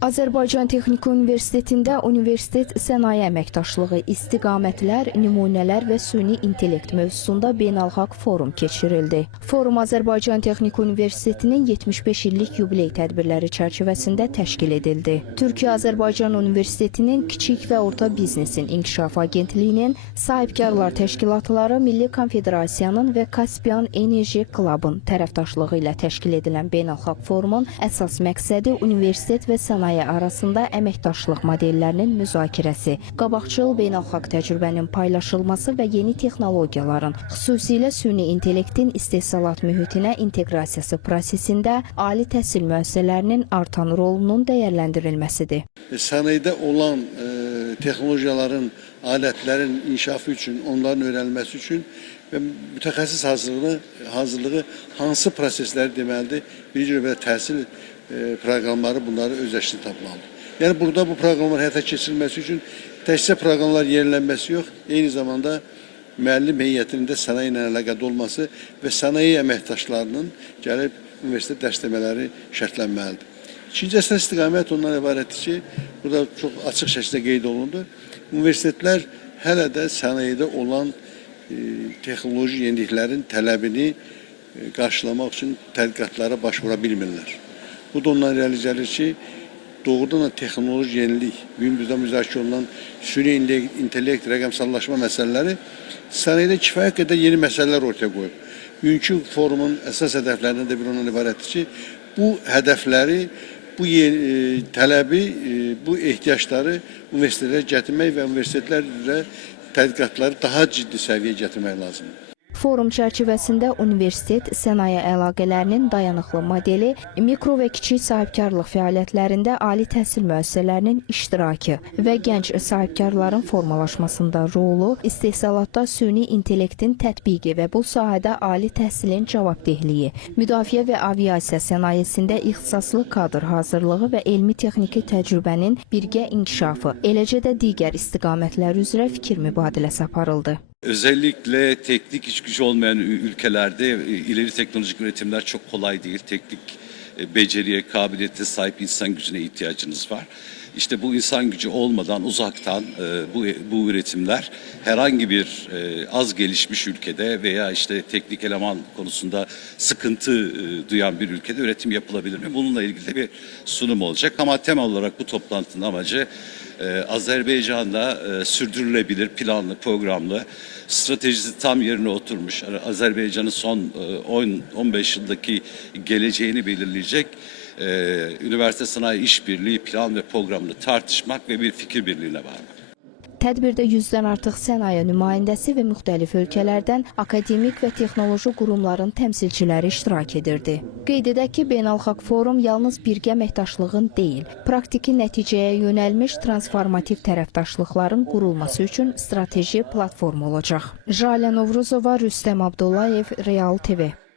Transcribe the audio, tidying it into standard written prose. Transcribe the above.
Azərbaycan Texniki Universitetində universitet sənaye əməkdaşlığı, istiqamətlər, nümunələr və süni intellekt mövzusunda beynəlxalq forum keçirildi. Forum Azərbaycan Texniki Universitetinin 75 illik yubiley tədbirləri çərçivəsində təşkil edildi. Türkiyə-Azərbaycan Universitetinin Kiçik və Orta Biznesin İnkişaf Agentliyinin, Sahibkarlar Təşkilatları, Milli Konfederasiyanın və Kaspian Enerji Club'ın tərəfdaşlığı ilə təşkil edilən beynəlxalq forumun əsas məqsədi universitet və sənaye arasında əməkdaşlıq modellərinin müzakirəsi, qabaqcıl beynəlxalq təcrübənin paylaşılması və yeni texnologiyaların, xüsusilə süni intellektin istehsalat mühitinə inteqrasiyası prosesində ali təhsil müəssisələrinin artan rolunun dəyərləndirilməsidir. Sənaydə olan texnologiyaların, alətlərin inkişafı üçün, onların öyrənilməsi üçün və mütəxəssis hazırlığı hansı prosesləri deməlidir? Birinci növbədə təhsil proqramları bunları öz əksini tapmalıdır. Yəni burada bu proqramlar həyata keçirilməsi üçün təkcə proqramlar yenilənməsi yox, eyni zamanda müəllim heyətinin də sənaye ilə əlaqədə olması və sənaye əməkdaşlarının gəlib universitet dərsləmələri şərtlənməlidir. İkinci əsas istiqamət ondan ibarətdir ki, burada çox açıq şəkildə qeyd olundu. Universitetlər hələ də sənayedə olan texnoloji yeniliklərin tələbini qarşılamaq üçün tədqiqatlara başvura bilmirlər. Bu da ondan irəli gəlir ki, doğrudan da texnoloji yenilik, günümüzdə müzakirə olunan süni intellekt, rəqəmsallaşma məsələləri sənayedə kifayət qədər yeni məsələlər ortaya qoyub. Bugünkü forumun əsas hədəflərindən də bir ondan ibarətdir ki, bu hədəfləri, bu tələbi, bu ehtiyacları universitetlərə gətirmək və universitetlər üzrə tədqiqatları daha ciddi səviyyəyə gətirmək lazımdır. Forum çərçivəsində universitet sənaye əlaqələrinin dayanıqlı modeli, mikro və kiçik sahibkarlıq fəaliyyətlərində ali təhsil müəssisələrinin iştirakı və gənc sahibkarların formalaşmasında rolu, istehsalatda süni intellektin tətbiqi və bu sahədə ali təhsilin cavabdehliyi, müdafiə və aviasiya sənayesində ixtisaslı kadr hazırlığı və elmi-texniki təcrübənin birgə inkişafı, eləcə də digər istiqamətlər üzrə fikir mübadiləsi aparıldı. Özellikle teknik iç gücü olmayan ülkelerde ileri teknolojik üretimler çok kolay değil. Teknik beceriye, kabiliyete sahip insan gücüne ihtiyacınız var. İşte bu insan gücü olmadan uzaktan bu üretimler herhangi bir az gelişmiş ülkede veya işte teknik eleman konusunda sıkıntı duyan bir ülkede üretim yapılabilir mi? Bununla ilgili de bir sunum olacak ama temel olarak bu toplantının amacı Azerbaycan'da sürdürülebilir, planlı, programlı, stratejisi tam yerine oturmuş, Azerbaycan'ın son 10-15 yıldaki geleceğini belirleyecek üniversite sanayi işbirliği plan ve programını tartışmak ve bir fikir birliğine varmak. Tədbirdə 100-dən artıq sənaye nümayəndəsi və müxtəlif ölkələrdən akademik və texnoloji qurumların təmsilçiləri iştirak edirdi. Qeyd edək ki, beynəlxalq forum yalnız birgə əməkdaşlığın deyil, praktiki nəticəyə yönəlmiş transformativ tərəfdaşlıqların qurulması üçün strateji platform olacaq. Jalə Novruzova, Rüstəm Abdullayev, Real TV.